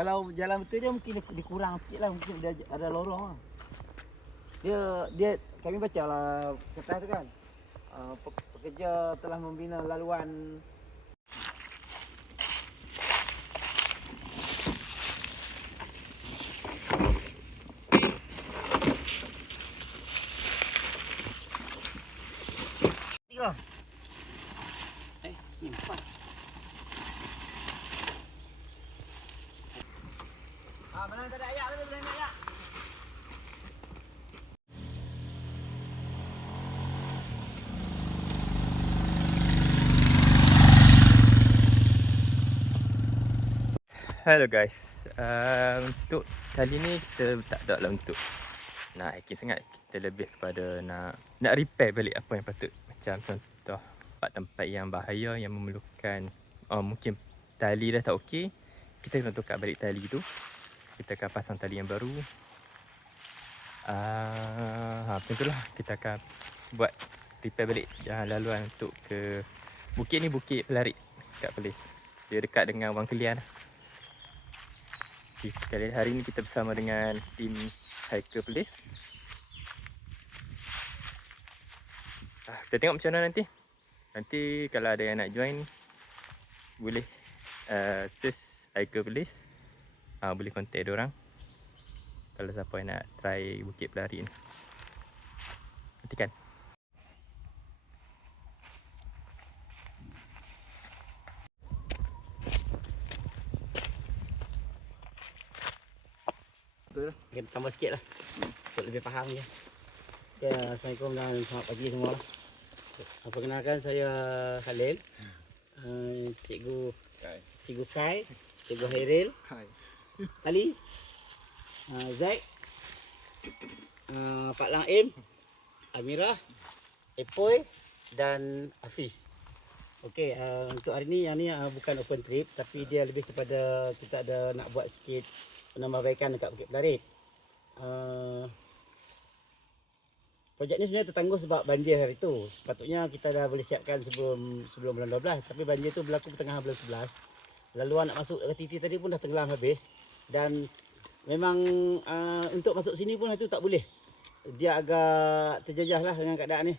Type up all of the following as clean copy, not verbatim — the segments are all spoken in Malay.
Kalau jalan betul dia mungkin dia kurang sikit lah, mungkin dia ada lorong lah. Dia kami baca lah kertas tu kan. Pekerja telah membina laluan tiga. Ni 4. Benar tak ada ayak tu, benar tak ayak. Hello guys, untuk kali ni kita tak ada lah untuk nak hiking sangat. Kita lebih kepada nak repair balik apa yang patut. Macam contoh tempat-tempat yang bahaya, yang memerlukan mungkin tali dah tak okey, kita kena tukar balik tali tu. Kita akan pasang tali yang baru. Macam tu lah, kita akan buat repair balik jalan laluan untuk ke bukit ni, Bukit Pelarit kat Perlis. Dia dekat dengan Wang Kelian lah. Sekali hari ni kita bersama dengan tim hiker Perlis. Kita tengok macam mana nanti. Nanti kalau ada yang nak join, boleh search hiker Perlis. Boleh contact diorang kalau siapa yang nak try Bukit Pelarit ni. Nantikan. Kita tambah sikit lah untuk lebih faham je. Ya, Assalamualaikum dan selamat pagi semua lah. Perkenalkan, saya Khalil, Cikgu Kai, Cikgu Hairil, Ali, Zaid, Pak Lang Im, Amirah, Epoy dan Hafiz. Okey, untuk hari ni, yang ni bukan open trip, tapi dia lebih kepada kita ada nak buat sikit penambahbaikan dekat Bukit Pelarit. Projek ni sebenarnya tertangguh sebab banjir hari tu. Sepatutnya kita dah boleh siapkan sebelum bulan 12, tapi banjir tu berlaku pertengahan bulan 11. Laluan nak masuk ke titik tadi pun dah tenggelam habis. Dan memang untuk masuk sini pun hari tu tak boleh. Dia agak terjajah lah dengan keadaan ni.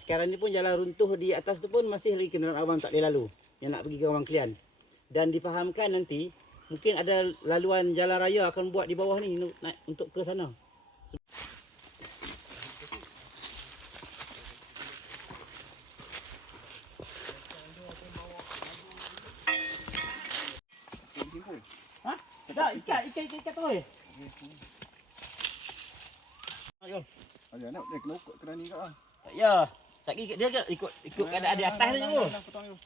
Sekarang ni pun jalan runtuh di atas tu pun masih lagi kenderaan awam tak boleh lalu, yang nak pergi ke Wang Kelian. Dan difahamkan nanti mungkin ada laluan jalan raya akan buat di bawah ni untuk ke sana. Ha? Tak, ikat tu eh. Ayo. Ayo nak dia kena ukur kerani kau ah. Tak ya. Satgi dia ke ikut keadaan di atas tu. Potong you.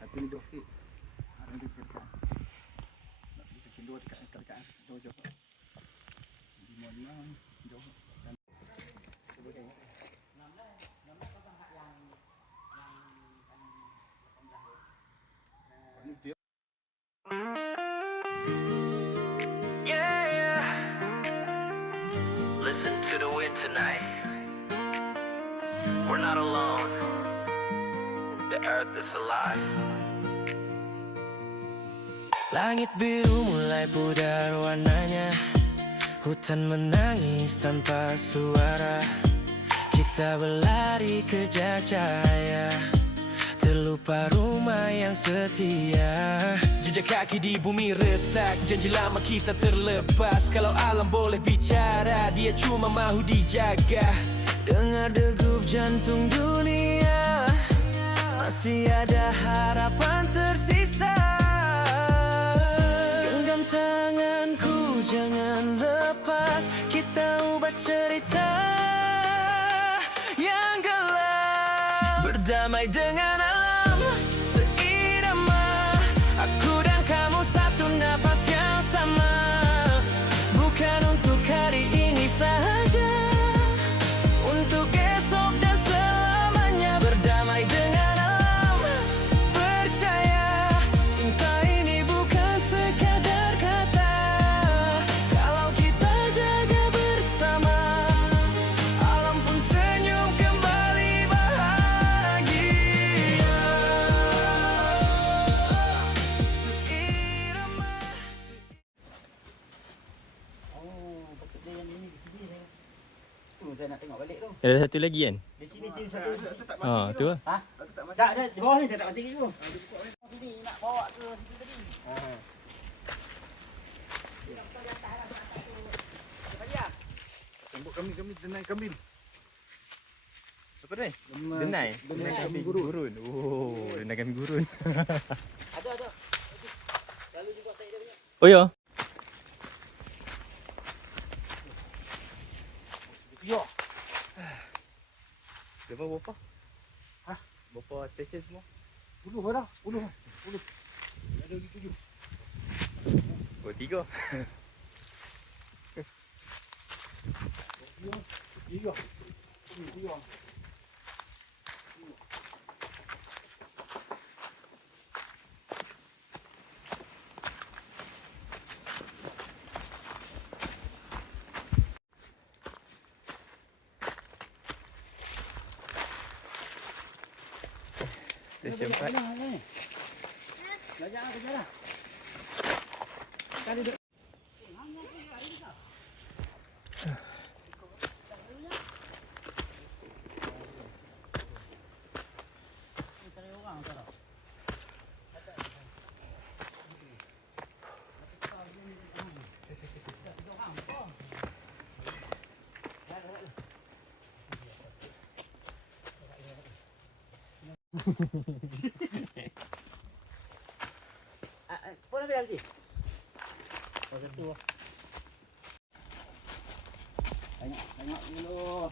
Tapi ni jauh sikit. Ada di dekat. Nak pergi ke dua dekat. Jauh. Di mana jauh. Listen to the wind tonight. We're not alone. The earth is alive. Langit biru mulai pudar warnanya. Hutan menangis tanpa suara. Kita berlari kejar cahaya, terlupa rumah yang setia. Jejak kaki di bumi retak, janji lama kita terlepas. Kalau alam boleh bicara, dia cuma mahu dijaga. Dengar degup jantung dunia, masih ada harapan tersisa. Genggam tanganku, jangan lepas. Kita ubah cerita yang gelap, berdamai dengan alam seirama. Aku dan kamu satu nafas yang sama, bukan untuk hari ini saja, untuk esok dan selamanya. Berdamai dengan alam, percaya cinta ini bukan sekadar kata. Kalau kita jaga bersama, alam saya nak tengok balik tu. Ada satu lagi kan? Di sini satu. Ha, tu lah. Ha? Tak, di bawah ni saya tak mati tu. Sini nak bawa ke situ tadi. Tembok kami denai kambing. Apa ni? Denai. Denai kambing gurun. Oh, denai kambing gurun. Ada. Lalu juga saya dia punya. Oh ya. Yo. Berapa berapa? Hah? Berapa station semua? 10 dah. 10. Ada lagi 7. Oh, 3. Iya. Station 4. Belajar lah. Kan duduk. Pun ambil lagi. Satu. Tengok dulu.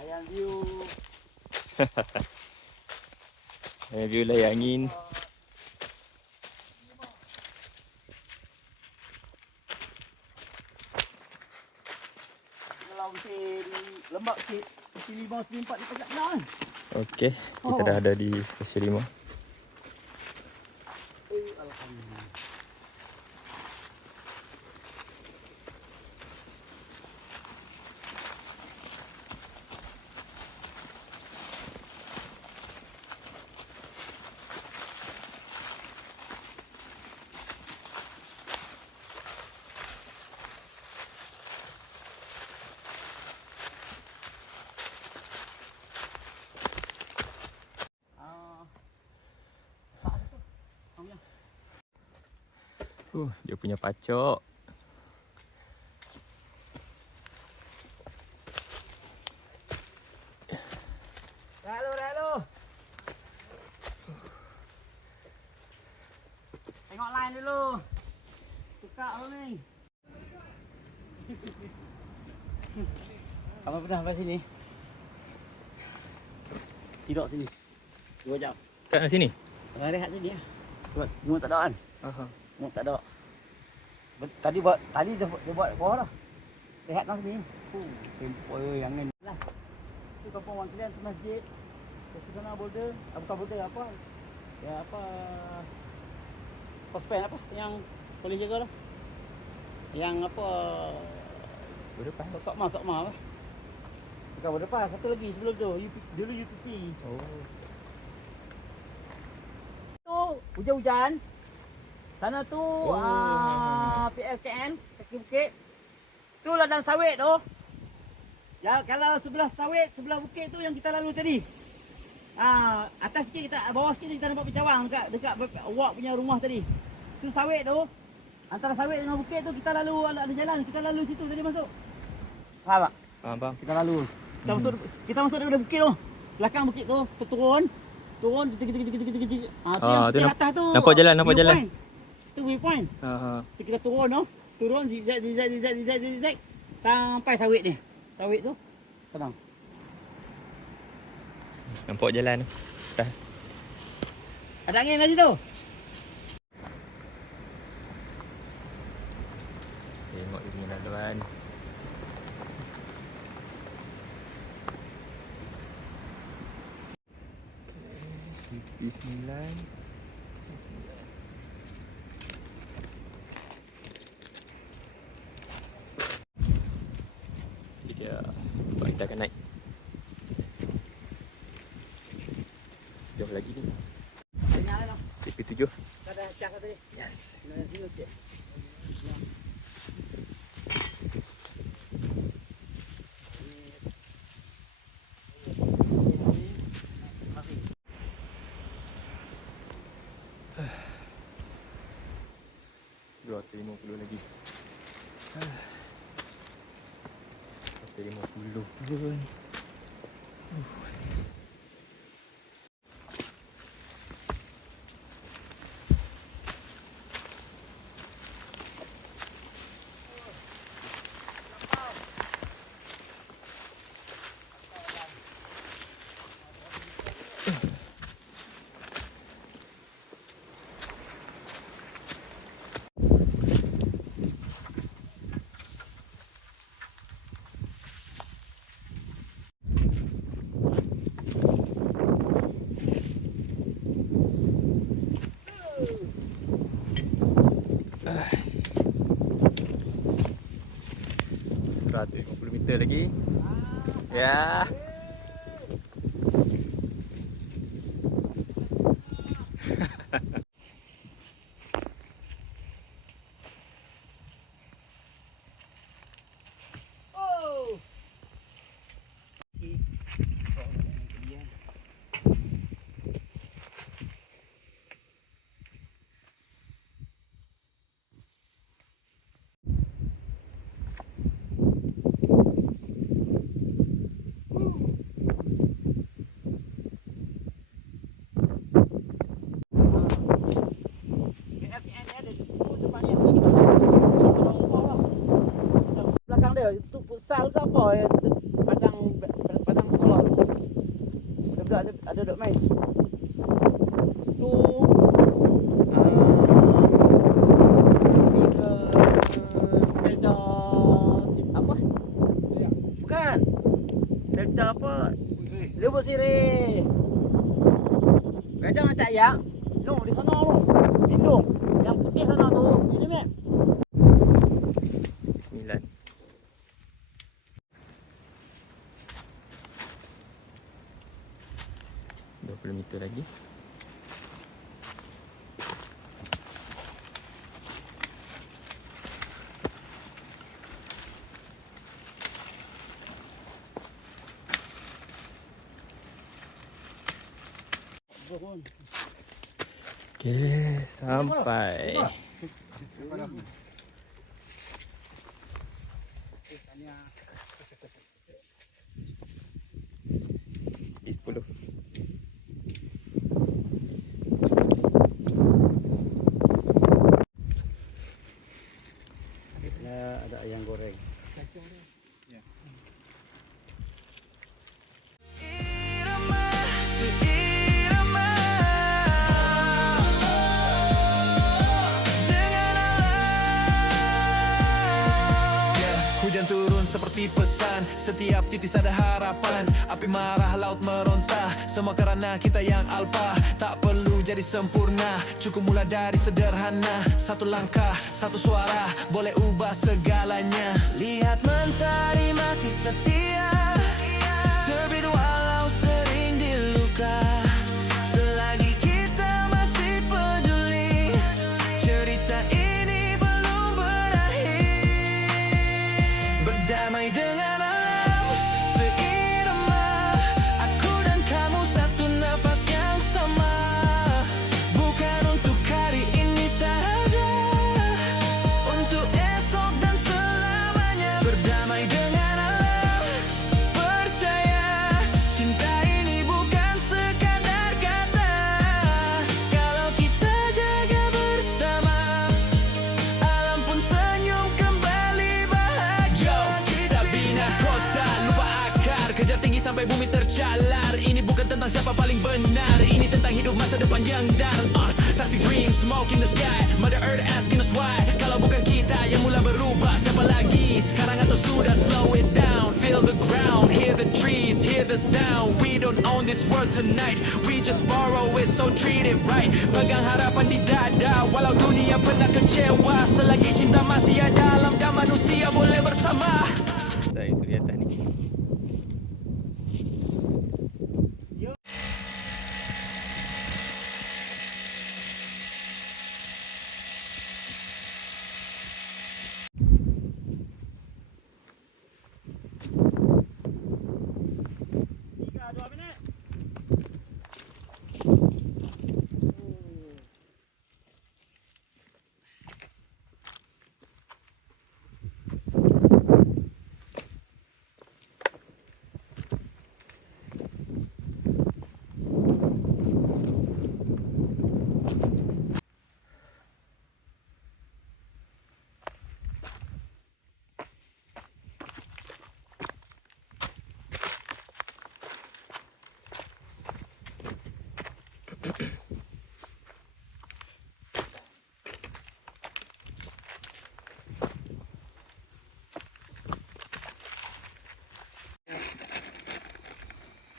Layan view. View layar angin. Kalau musim lembab sikit, musim 5, musim 4 ni tak nak kan? Okey, kita dah ada di stesen 5. Alhamdulillah. Dia punya pacok. Lalu. Tengok line dulu. Tukar dulu ni. Apa pernah sampai sini? Tidur sini. 2 jam. Kat sini? Rehat sini lah. Sebab semua tak ada kan? Aha. Semua tak ada. Tadi dia buat bawah dah. Rehat kat sini. Sempoi yang ni lah. Tu kampung Wang Kelian tu masjid. Ke sana boulder, bukan boulder apa? Ya apa? Pospen apa yang boleh jaga lah. Yang apa? Berdepan. Sokma apa? Bukan berdepan, satu lagi sebelum tu. Dulu UPP. Oh. Tu hujan-hujan. Sana tu PLKN kaki bukit. Tu ladang sawit tu. Ya kalau sebelah sawit, sebelah bukit tu yang kita lalu tadi. Atas sikit kita, bawah sikit kita nampak bercawang dekat awak punya rumah tadi. Tu sawit tu. Antara sawit dengan bukit tu kita lalu ada jalan, kita lalu situ tadi masuk. Faham tak? Faham. Kita lalu. Kita masuk daripada bukit tu. Belakang bukit tu, turun kecil. Tu yang atas tu. Nampak jalan. Tu viewpoint. Tu kita turun tu. Turun zigzag sampai sawit ni. Sawit tu senang. Nampak jalan tu. Ada angin kat situ. Tengok dia punya laluan. CP9. Jadi dia kita akan naik. Jauh lagi ni. Jangan lah. CP7. Ada cak tadi. Yes. Nah, sini sikit. 250 lagi. 250 pun. Seratus 50 meter lagi. Ya. Belakang dia itu futsal ke apa ya, padang sekolah tu. Ada dok main. Tu pergi ke Delta apa? Bukan. Delta apa? Lubuk Sirih. Kajang nak cak ya? No, di sana tu. Lindung. Yang putih sana tu. Ini mek. 9. Meter lagi. Okey, sampai. Di 10. Ada ayam goreng. Irama, seirama dengan alam. Hujan turun seperti pesan, setiap titis ada harapan. Api marah, laut meronta, semua kerana kita yang alpa. Tak perlu jadi sempurna, cukup mula dari sederhana. Satu langkah, satu suara, boleh ubah segalanya. Lihat mentari masih setia, terbit walau sering diluka. Selagi kita masih peduli, cerita ini belum berakhir. Berdamai dengan alam, seirama. Aku dan kamu satu nafas yang sama. Bukan untuk hari ini saja, untuk esok dan selamanya. Berdamai dengan alam, percaya cinta ini bukan sekadar kata. Kalau kita jaga bersama, alam pun senyum kembali bahagia. Kita bina kota, lupa akar, kejar tinggi sampai bumi tercalar. Ini bukan tentang siapa paling benar, ini tentang hidup masa depan yang dar. Toxic dream, smoke in the sky, Mother Earth asking us why. Kalau bukan kita yang mula berubah, siapa lagi sekarang atau sudah? Slow it down, feel the ground, hear the trees, hear the sound. We don't own this world tonight, we just borrow it, so treat it right. Pegang harapan di dada, walau dunia pernah kecewa. Selagi cinta masih ada, alam dan manusia boleh bersama. Dah itu di atas ni.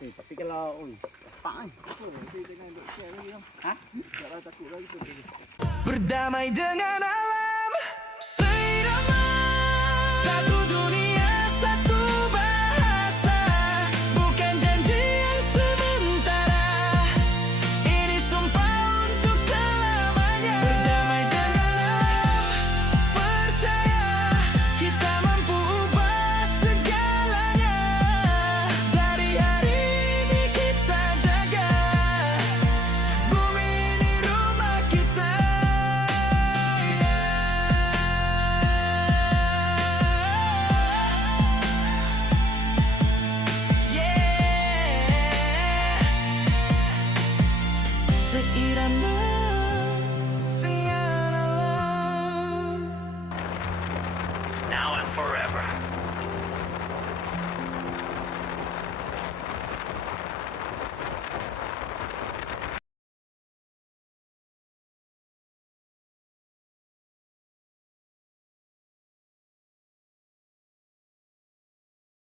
Tapi kalau lepak kan. Apa? Nanti dengan duk share lagi tau. Ha? Janganlah takut lagi tu. Berdamai dengan alam